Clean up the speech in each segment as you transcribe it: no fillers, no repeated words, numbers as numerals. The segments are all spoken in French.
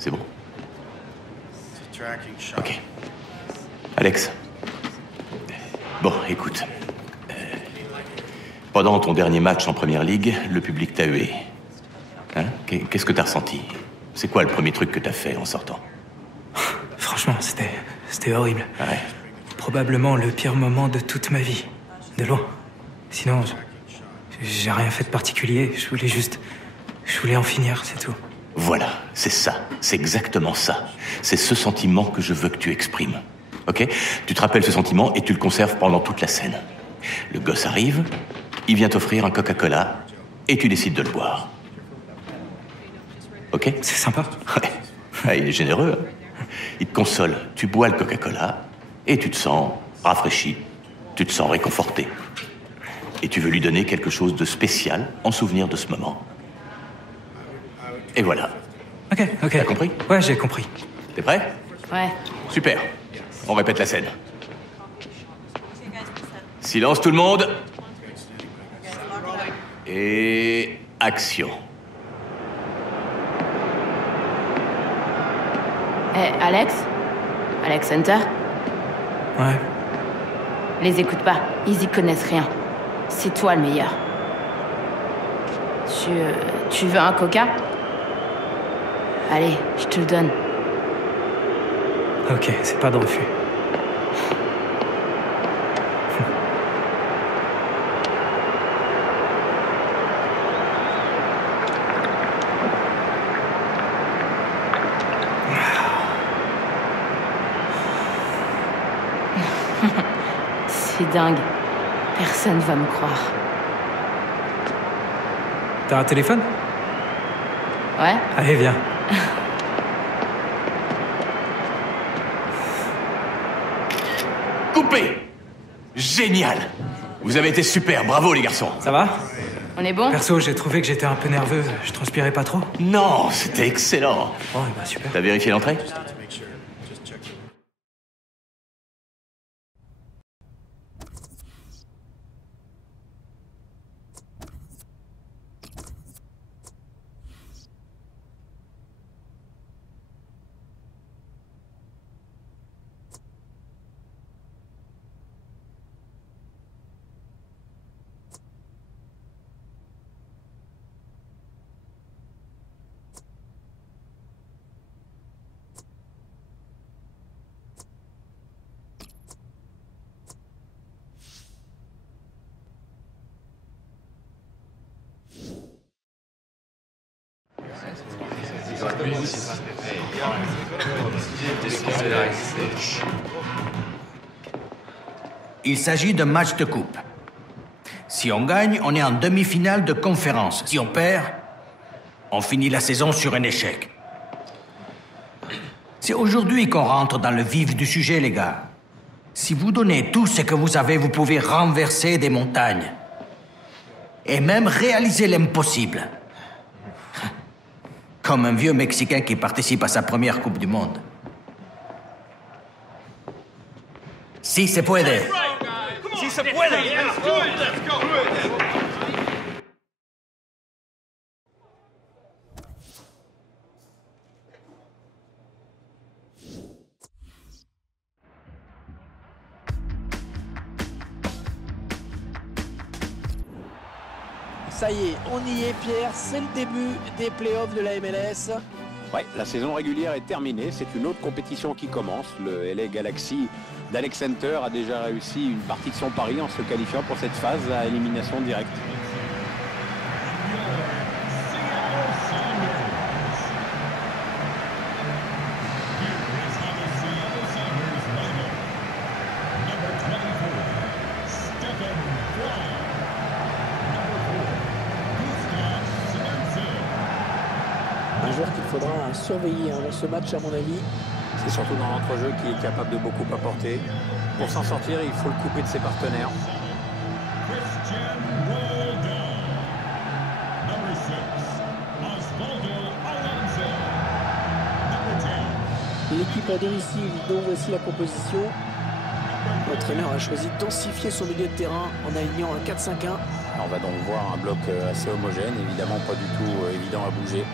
C'est bon? Ok. Alex. Bon, écoute. Pendant ton dernier match en Première Ligue, le public t'a hué. Hein? Qu'est-ce que t'as ressenti? C'est quoi le premier truc que t'as fait en sortant? Franchement, c'était horrible. Ouais. Probablement le pire moment de toute ma vie. De loin. Sinon, j'ai rien fait de particulier. Je voulais en finir, c'est tout. Voilà, c'est ça. C'est exactement ça. C'est ce sentiment que je veux que tu exprimes. Ok? Tu te rappelles ce sentiment et tu le conserves pendant toute la scène. Le gosse arrive, il vient t'offrir un Coca-Cola et tu décides de le boire. Ok? C'est sympa. Ouais. Ah, il est généreux. Hein? Il te console. Tu bois le Coca-Cola et tu te sens rafraîchi. Tu te sens réconforté. Et tu veux lui donner quelque chose de spécial en souvenir de ce moment. Et voilà. Ok. T'as compris? Ouais, j'ai compris. T'es prêt? Ouais. Super. On répète la scène. Silence tout le monde. Et action. Alex? Alex Hunter? Ouais. Les écoute pas, ils y connaissent rien. C'est toi le meilleur. Tu veux un coca? Allez, je te le donne. Ok, c'est pas de refus. C'est dingue. Personne va me croire. T'as un téléphone? Ouais? Allez, viens. Coupé! Génial! Vous avez été super, bravo les garçons. Ça va? On est bon? Perso, j'ai trouvé que j'étais un peu nerveux. Je transpirais pas trop. Non, c'était excellent. Oh, bah super. T'as vérifié l'entrée? Il s'agit d'un match de coupe. Si on gagne, on est en demi-finale de conférence. Si on perd, on finit la saison sur un échec. C'est aujourd'hui qu'on rentre dans le vif du sujet, les gars. Si vous donnez tout ce que vous avez, vous pouvez renverser des montagnes. Et même réaliser l'impossible. Comme un vieux Mexicain qui participe à sa première Coupe du Monde. Si se puede. Si se puede. Ça y est, on y est, Pierre. C'est le début des playoffs de la MLS. Ouais, la saison régulière est terminée. C'est une autre compétition qui commence. Le LA Galaxy d'Alex Hunter a déjà réussi une partie de son pari en se qualifiant pour cette phase à élimination directe. Un joueur qu'il faudra surveiller dans ce match, à mon avis. C'est surtout dans l'entrejeu qui est capable de beaucoup apporter. Pour s'en sortir, il faut le couper de ses partenaires. L'équipe à domicile, dont voici la composition. L'entraîneur a choisi de densifier son milieu de terrain en alignant un 4-5-1. On va donc voir un bloc assez homogène, évidemment pas du tout évident à bouger.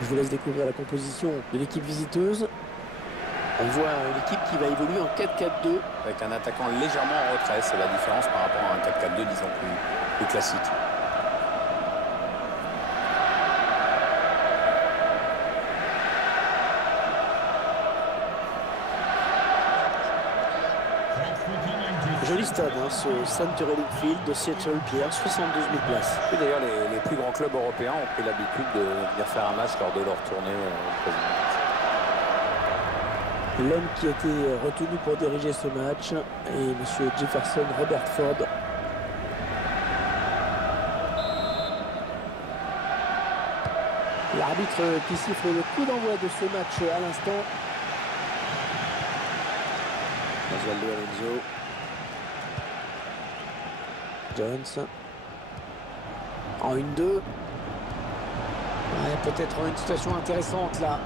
Je vous laisse découvrir la composition de l'équipe visiteuse. On voit une équipe qui va évoluer en 4-4-2. Avec un attaquant légèrement en retrait, c'est la différence par rapport à un 4-4-2, disons, plus classique. Joli stade, hein, ce Century Link Field de Seattle, Pierre, 72 000 places. Et d'ailleurs, les plus grands clubs européens ont pris l'habitude de venir faire un match lors de leur tournée au Brésil. L'homme qui a été retenu pour diriger ce match est M. Jefferson Robert Ford. L'arbitre qui siffle le coup d'envoi de ce match à l'instant. Osvaldo Alonso. Jones. En 1-2. Ouais, peut-être une situation intéressante là.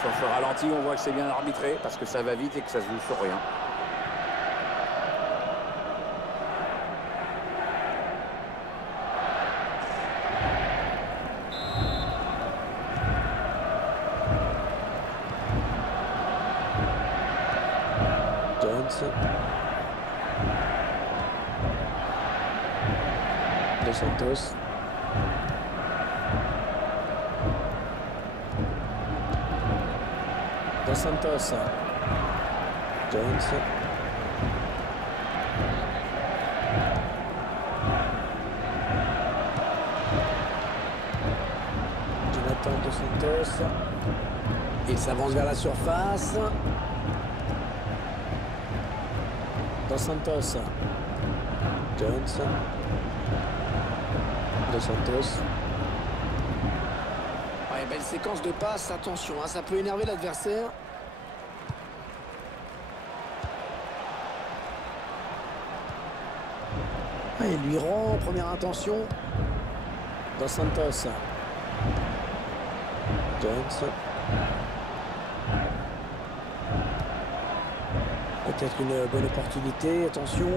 Sur ce ralenti, on voit que c'est bien arbitré parce que ça va vite et que ça se joue sur rien. Jones. Dos Santos. Dos Santos. Jones. Jonathan Dos Santos. Il s'avance vers la surface. Dos Santos. Jones. Dos Santos. Ouais, belle séquence de passes, attention, hein, ça peut énerver l'adversaire. Ouais, il lui rend, première intention. Dos Santos. Jones. Peut-être une bonne opportunité, attention.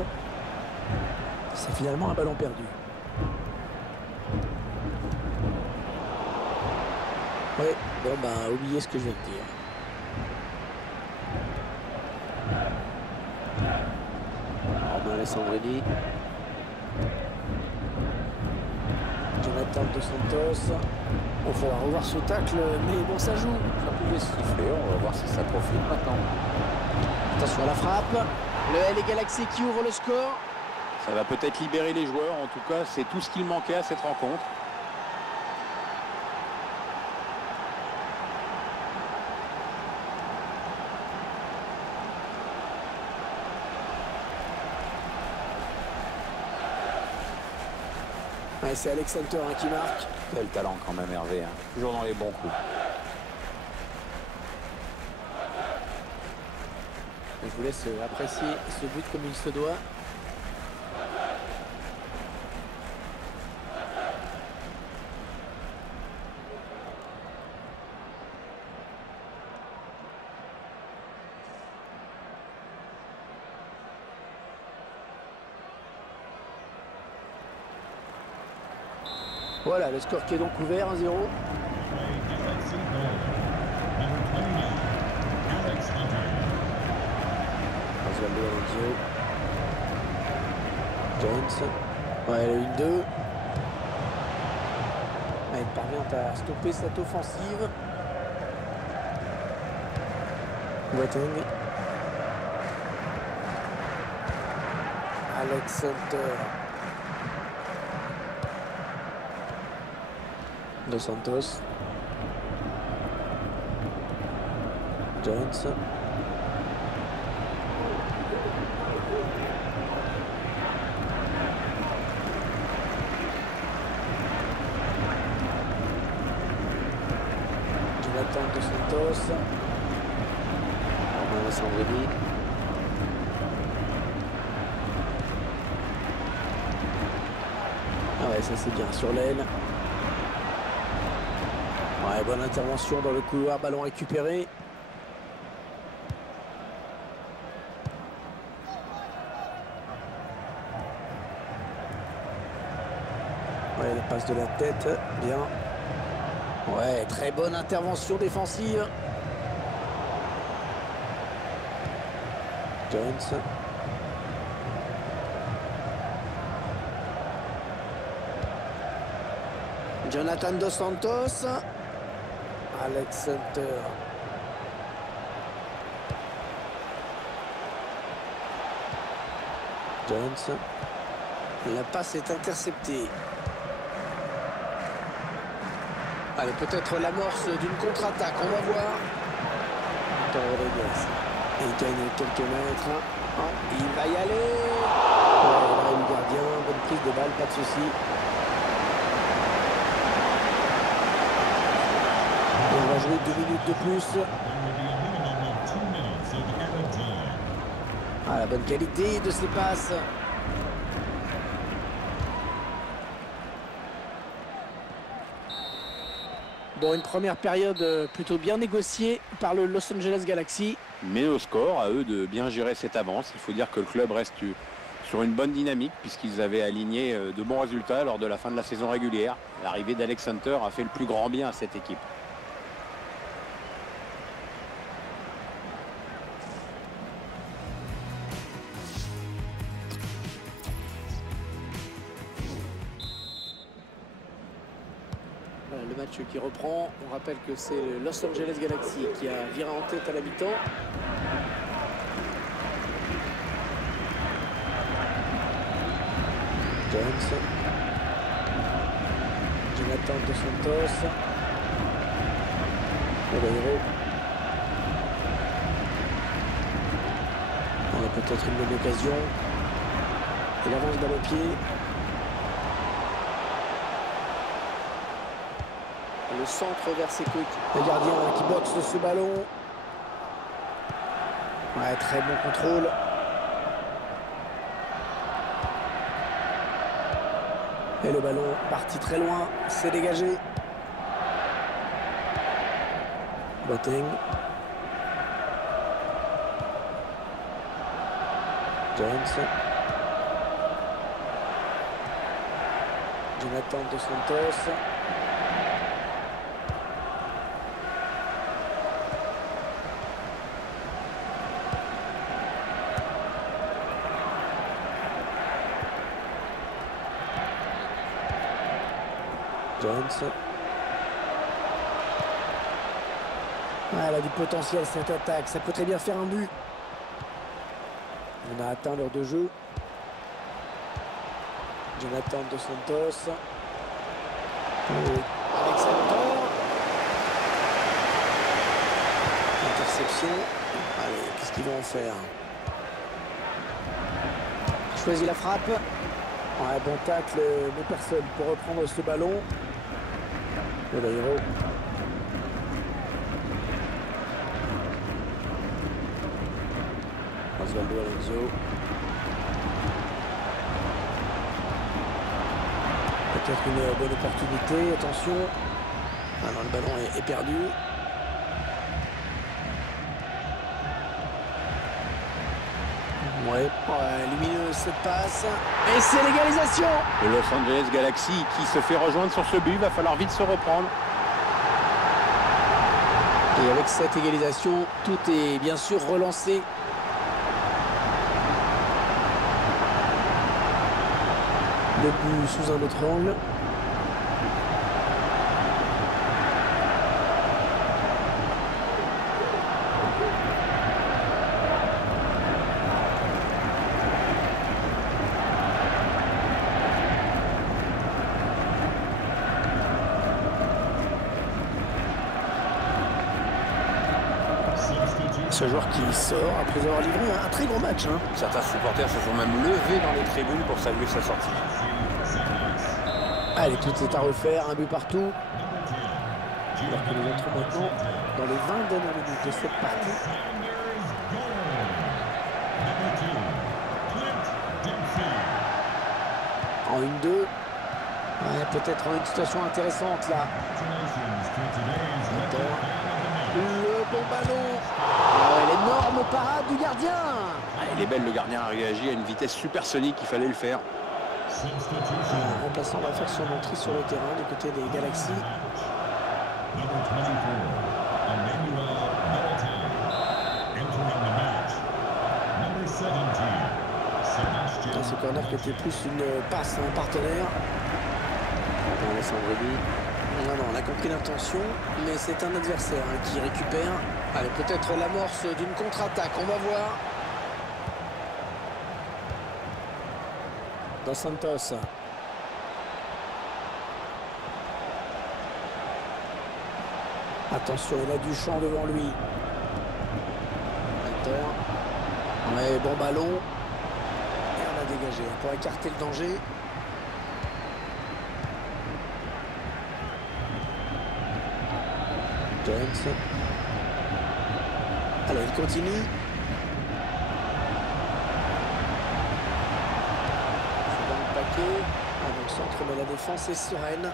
C'est finalement un ballon perdu. Oui, bon bah oubliez ce que je viens de dire. Romain Alessandrini. Jonathan Dos Santos. Il faudra revoir ce tacle, mais bon ça joue. Ça pouvait siffler, on va voir si ça profite maintenant. Attention à la frappe. Le LA Galaxy qui ouvre le score. Ça va peut-être libérer les joueurs, en tout cas c'est tout ce qu'il manquait à cette rencontre. Ouais, c'est Alex Hunter hein, qui marque. Quel talent quand même Hervé, hein. Toujours dans les bons coups. Je vous laisse apprécier ce but comme il se doit. Voilà, le score qui est donc ouvert, 1-0. Osvaldo Alonso. Jones. Ouais, le 1-2. Il parvient à stopper cette offensive. Boateng. Alex Hunter. Dos Santos. Jones. Jonathan Dos Santos. Romain Alessandrini. Ah ouais, ça c'est bien sur l'aile. Ouais, bonne intervention dans le couloir, ballon récupéré. Ouais, la passe de la tête, bien. Ouais, très bonne intervention défensive. Jones. Jonathan Dos Santos. Alex Hunter. Jones. La passe est interceptée. Allez, peut-être l'amorce d'une contre-attaque. On va voir. Rodriguez. Il gagne quelques mètres. Oh, il va y aller. Ouais, l'arrêt du gardien. Bonne prise de balle, pas de souci. On va jouer 2 minutes de plus. Ah, la bonne qualité de ces passes. Bon, une première période plutôt bien négociée par le Los Angeles Galaxy. Mais au score, à eux de bien gérer cette avance. Il faut dire que le club reste sur une bonne dynamique puisqu'ils avaient aligné de bons résultats lors de la fin de la saison régulière. L'arrivée d'Alex Hunter a fait le plus grand bien à cette équipe. Voilà, le match qui reprend. On rappelle que c'est le Los Angeles Galaxy qui a viré en tête à la mi-temps. Jones. Jonathan Dos Santos. Oleiro. On a peut-être une bonne occasion. Il avance dans le pied. Le centre vers ses couilles. Le gardien qui boxe ce ballon. Ouais, très bon contrôle. Et le ballon parti très loin. C'est dégagé. Boateng. Jones. Jonathan Dos Santos. Jones. Ah, elle a du potentiel cette attaque, ça peut très bien faire un but. On a atteint l'heure de jeu. Jonathan Dos Santos. Alex Hunter. Interception. Allez, qu'est-ce qu'ils vont en faire? Choisit la frappe. Ouais, bon tacle, mais personne pour reprendre ce ballon. Oleiro. Osvaldo Alonso. Peut-être une bonne opportunité. Attention. Ah non, le ballon est perdu. Ouais, lumineuse cette passe. Et c'est l'égalisation. Le Los Angeles Galaxy qui se fait rejoindre sur ce but. Va falloir vite se reprendre. Et avec cette égalisation, tout est bien sûr relancé. Le but sous un autre angle. Ce joueur qui sort après avoir livré un très gros match. Certains supporters se sont même levés dans les tribunes pour saluer sa sortie. Allez, tout est à refaire, un but partout. Alors que nous entrons maintenant dans les 20 dernières minutes de cette partie. En 1-2. Ouais, peut-être une situation intéressante là. Le bon ballon. L'énorme parade du gardien. Il est belle, le gardien a réagi à une vitesse supersonique, il fallait le faire. Le remplaçant va faire son entrée sur le terrain du côté des Galaxies. Dans ce corner qui était plus une passe à un partenaire. On laisse non, on a compris l'intention, mais c'est un adversaire qui récupère. Allez, peut-être l'amorce d'une contre-attaque, on va voir. Dos Santos. Attention, il a du champ devant lui. Inter. Ouais, bon ballon. Et on a dégagé pour écarter le danger. Jones. Allez, il continue. C'est dans le paquet. Donc centre, mais la défense est sereine.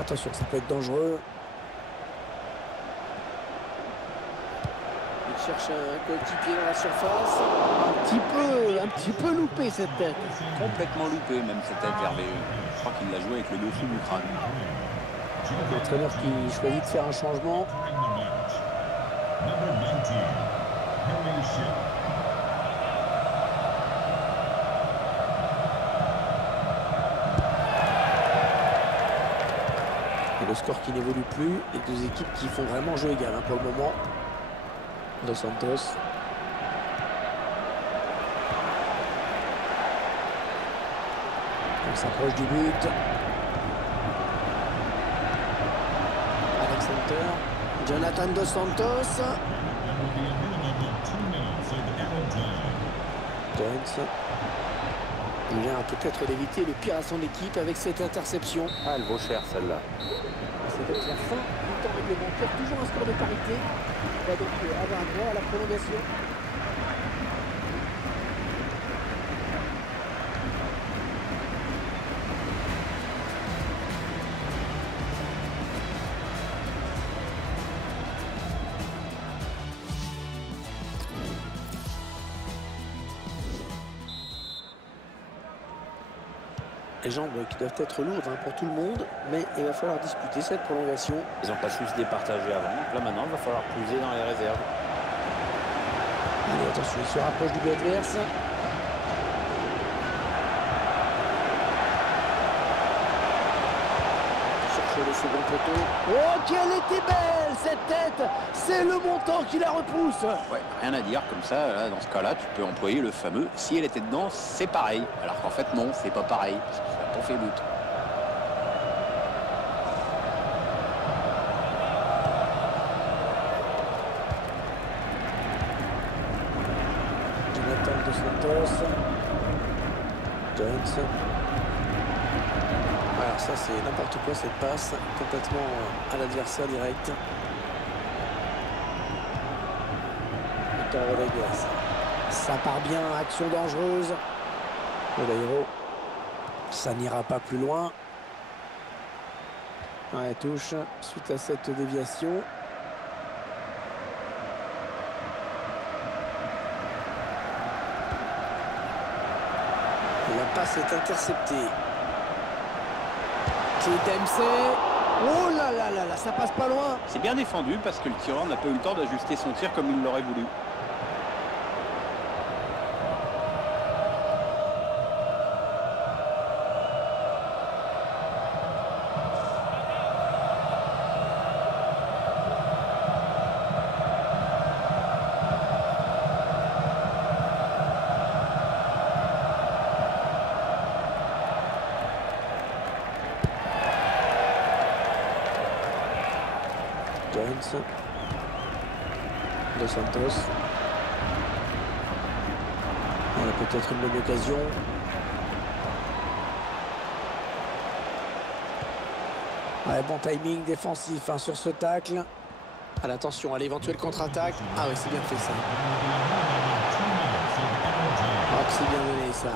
Attention, ça peut être dangereux. Il cherche un coéquipier dans la surface. Un petit peu loupé cette tête. Complètement loupé même cette tête, Hervé. Je crois qu'il l'a joué avec le dessous du crâne. L'entraîneur qui choisit de faire un changement. Et le score qui n'évolue plus, et deux équipes qui font vraiment jeu égal pour le moment. Dos Santos. On s'approche du but. Alexander. Jonathan Dos Santos. Jones. Il vient peut-être d'éviter le pire à son équipe avec cette interception. Ah, elle vaut cher celle-là. C'est donc la fin du temps réglementaire. Toujours un score de parité. On va donc avoir droit à la prolongation. Les jambes qui doivent être lourdes pour tout le monde, mais il va falloir disputer cette prolongation. Ils n'ont pas su se départager avant. Là maintenant, il va falloir puiser dans les réserves. Allez, attention, il se rapproche du but adverse. Cherche le second poteau. Oh, qu'elle était belle cette tête! C'est le montant qui la repousse. Ouais, rien à dire, comme ça, là, dans ce cas-là, tu peux employer le fameux « si elle était dedans, c'est pareil ». Alors qu'en fait, non, c'est pas pareil, parce que ça t'en fait but. Jonathan Dos Santos. Jones. Alors ça, c'est n'importe quoi cette passe, complètement à l'adversaire direct. Rodriguez. Ça part bien, action dangereuse. Oleiro. Ça n'ira pas plus loin. Ouais, touche suite à cette déviation. La passe est interceptée. Dempsey. Oh là là là là, ça passe pas loin. C'est bien défendu parce que le tireur n'a pas eu le temps d'ajuster son tir comme il l'aurait voulu. Jones. Dos Santos. On a peut-être une bonne occasion. Ouais, bon timing défensif sur ce tacle. À l'attention à l'éventuelle contre-attaque. Ah oui, c'est bien fait ça. Ah, c'est bien donné ça.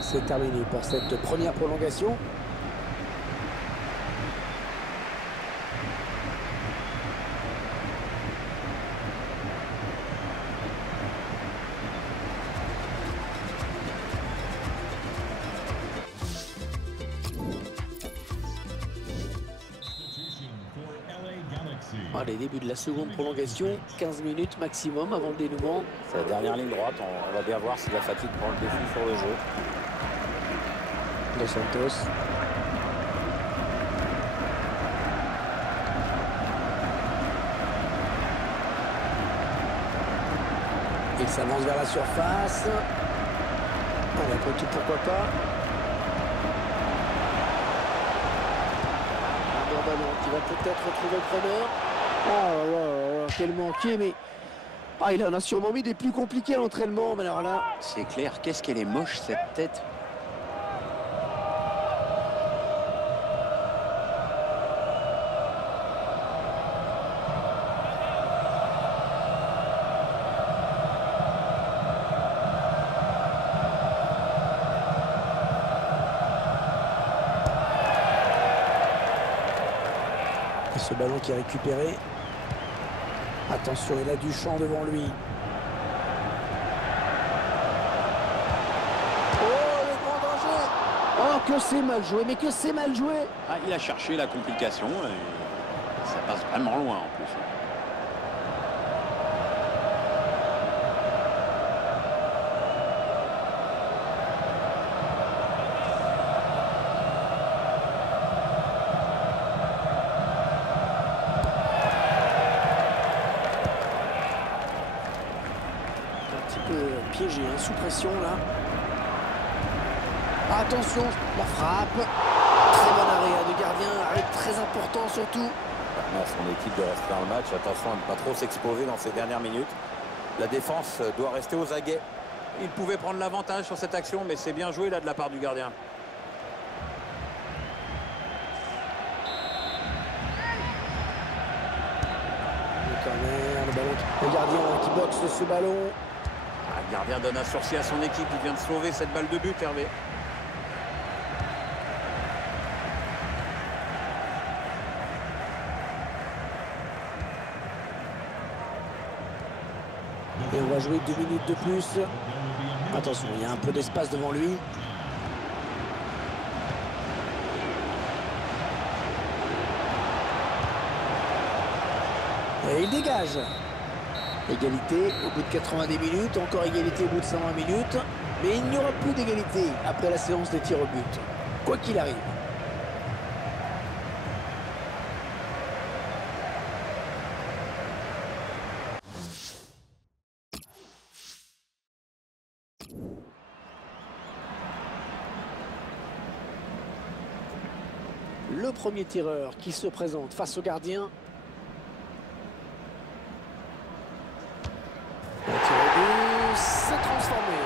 C'est terminé pour cette première prolongation. Allez, début de la seconde prolongation, 15 minutes maximum avant le dénouement. C'est la dernière ligne droite, on va bien voir si la fatigue prend le défi sur le jeu. Dos Santos. Il s'avance vers la surface. Allez, après tout, pourquoi pas. Un bon ballon qui va peut-être retrouver le preneur. Oh là là, quel manqué, mais... Ah, il en a sûrement mis des plus compliqués à l'entraînement, mais alors là... C'est clair, qu'est-ce qu'elle est moche cette tête. Ce ballon qui est récupéré. Attention, il a du champ devant lui. Oh, le grand danger! Oh, que c'est mal joué, mais que c'est mal joué! Ah, il a cherché la complication et ça passe vraiment loin en plus. Piégé, hein, sous pression là. Attention, la frappe. Très bon arrêt de gardien, arrêt très important surtout. Permet à son équipe de rester dans le match. Attention à ne pas trop s'exposer dans ces dernières minutes. La défense doit rester aux aguets. Il pouvait prendre l'avantage sur cette action, mais c'est bien joué là de la part du gardien. Le corner, le ballon. Le gardien qui boxe ce ballon. Le gardien donne un sursis à son équipe. Il vient de sauver cette balle de but, Hervé. Et on va jouer 2 minutes de plus. Attention, il y a un peu d'espace devant lui. Et il dégage. Égalité au bout de 90 minutes, encore égalité au bout de 120 minutes. Mais il n'y aura plus d'égalité après la séance des tirs au but, quoi qu'il arrive. Le premier tireur qui se présente face au gardien. C'est transformé.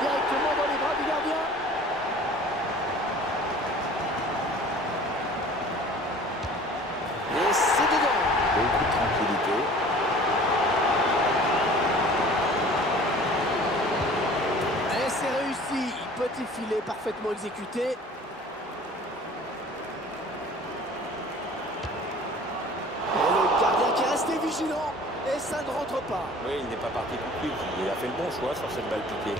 Directement dans les bras du gardien. Et c'est dedans. Beaucoup de tranquillité. Et c'est réussi. Petit filet parfaitement exécuté. Vigilant et ça ne rentre pas. Oui, il n'est pas parti tout de suite. Il a fait le bon choix sur cette balle piquée.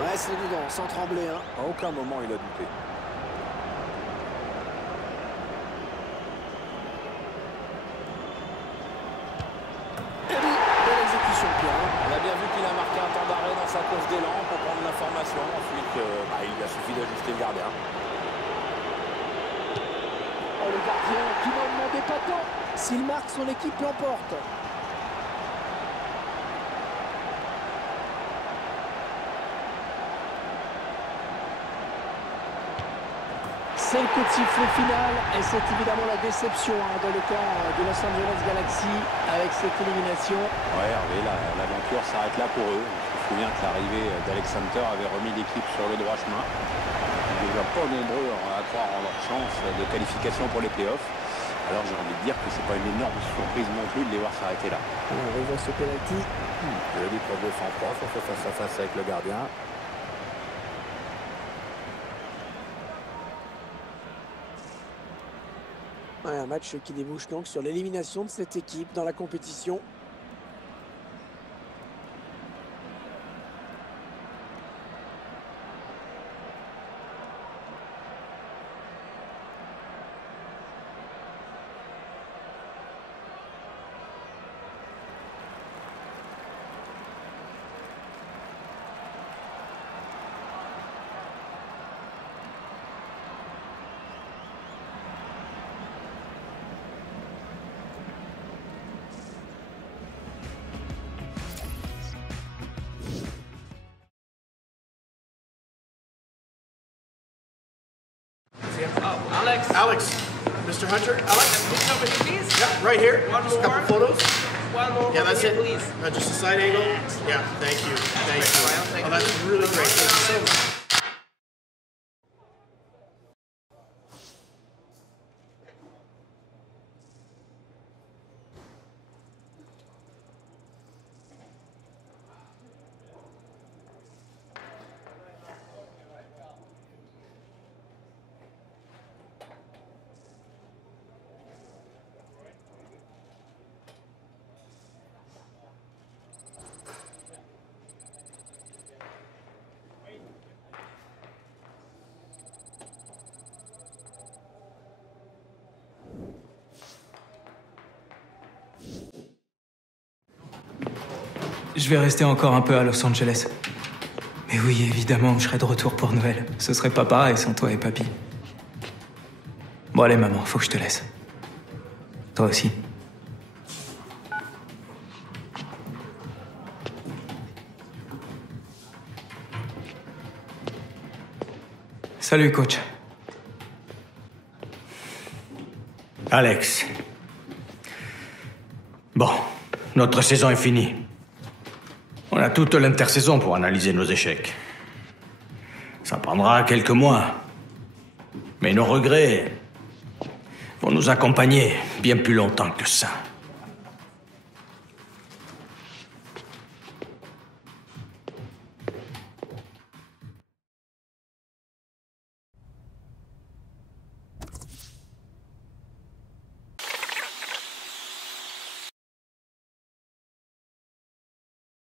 Ouais, c'est dedans, sans trembler. Hein. À aucun moment il a douté. Et oui, belle exécution, Pierre. On a bien vu qu'il a marqué un temps d'arrêt dans sa course d'élan pour prendre l'information. Ensuite, il a suffi d'ajuster le gardien. Oh, le gardien qui m'a demandé pas tant. S'il marque, son équipe l'emporte. C'est le coup de sifflet final et c'est évidemment la déception dans le camp de Los Angeles Galaxy avec cette élimination. Ouais, Hervé, l'aventure s'arrête là pour eux. Je me souviens que l'arrivée d'Alex Hunter avait remis l'équipe sur le droit chemin. Ils ne sont pas nombreux à croire en leur chance de qualification pour les playoffs. Alors j'ai envie de dire que c'est pas une énorme surprise non plus de les voir s'arrêter là. On revoit ce penalty. Joli preuve de sang-froid sur ce face-à-face avec le gardien. Ouais, un match qui débouche donc sur l'élimination de cette équipe dans la compétition. Alex. Alex. Mr. Hunter. Alex. Please. Yeah, right here. Just a couple photos. One more. Yeah, that's here, it. Please. Just a side angle. Yeah, thank you. Thank you. Oh, that's really great. Thank you so much. Je vais rester encore un peu à Los Angeles. Mais oui, évidemment, je serai de retour pour Noël. Ce serait pas pareil sans toi et papy. Bon, allez, maman, faut que je te laisse. Toi aussi. Salut, coach. Alex. Bon, notre saison est finie. On a toute l'intersaison pour analyser nos échecs. Ça prendra quelques mois. Mais nos regrets vont nous accompagner bien plus longtemps que ça.